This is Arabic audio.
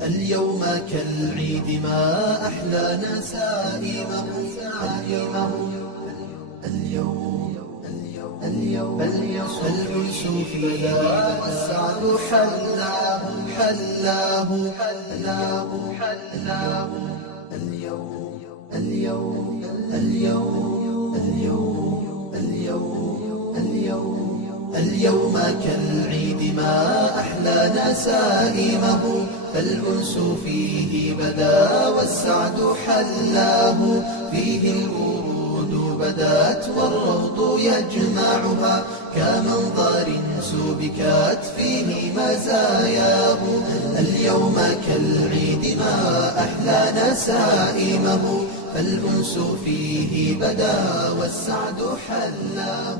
اليوم كالعيد ما أحلى نسائمه. فالأنس فيها والسعد حلاه. اليوم كالعيد ما أحلى نسائمه. فالأنس فيه بدا والسعد حلاه. فيه الورود بدات والروض يجمعها. كمنظر سبكت فيه مزاياه. اليوم كالعيد ما أحلى نسائمه. فالأنس فيه بدا والسعد حلاه.